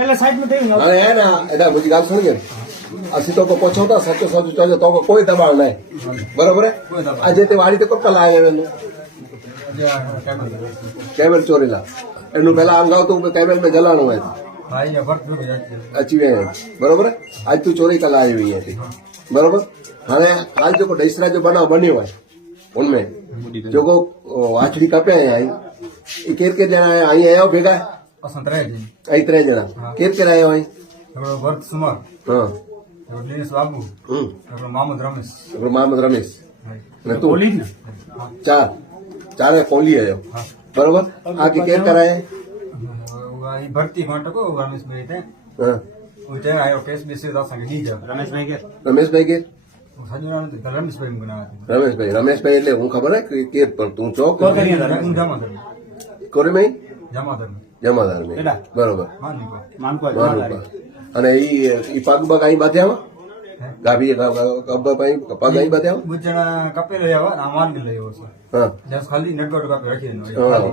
पहले साइड में थे ना अरे है ना एडा मुझी गाल सुनिए असी तो को पूछो था सच्चो सच्चो चलो तो को कोई दबाव नहीं बराबर है अजे ते वाड़ी ते को कल आए वेलो केबल चोरीला एनु पहला अंगाव तो केबल में जलाणो है भाई ये वर्क भी जाती अची वे बराबर है आज तू चोरी कल आई हुई है बराबर हाने आज जो को डैसरा जो बनाव बन्यो है उनमें जो को आचड़ी कपे आई ई केर के जना आई आयो भेगा असंतरे जी आई त्रे जना केर के आयो आई આપણો વર્ક સુમાર हां આપણો દિનેશ બાબુ આપણો મામદ રમેશ मोहम्मद रमेश ને તો પોલીસ ને चार चार कोहली है हाँ। बरोबर आगे केर कराए ई भर्ती માટે કો રમેશ ભાઈ તે हाँ ઉતે આયો કેસ બેસે દા સંગે દી જા રમેશ ભાઈ કે रमेश भाई के સજુરા ને રમેશ ભાઈ બનાવા रमेश भाई એટલે હું ખબર હે કે કેર પર તું ચોક કોલ કરી જમાદાર કોરે में જમાદાર જમાદાર में કેટલા? બરોબર માનકો અને ઈ પગ બગ અહીં બાધ્યા ગાભી કબ પાઈ પગ અહીં બાધ્યા બુજણા કપે લઈ આવા આમાન કે લઈ આવો છે હા જસ ખાલી નટગોટ કાપે રાખી દેનો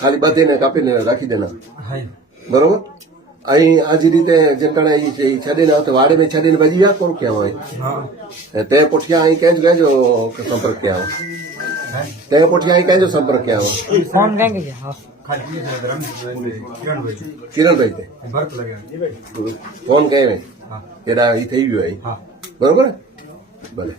ખાલી બાધીને કાપીને રાખી દેના હાય બરોબર અહીં આ જે રીતે જનકણા ઈ છે ઈ છડીને આવતો વાડે में છડીને ભજી જા કોણ ક્યાં હોય હા તે પોઠિયા અહીં કેજ લેજો સંપર્ક ક્યાં આવો તે પોઠિયા અહીં કેજો સંપર્ક ક્યાં આવો ફોન કેંગે છે હા ખાલી રમેશ ભાઈ કિરણભાઈ કિરણભાઈ તે ભરત લાગ્યા ફોન કહેવે હા એના ઈ થઈ ગયો અહીં હા બરોબર ભલે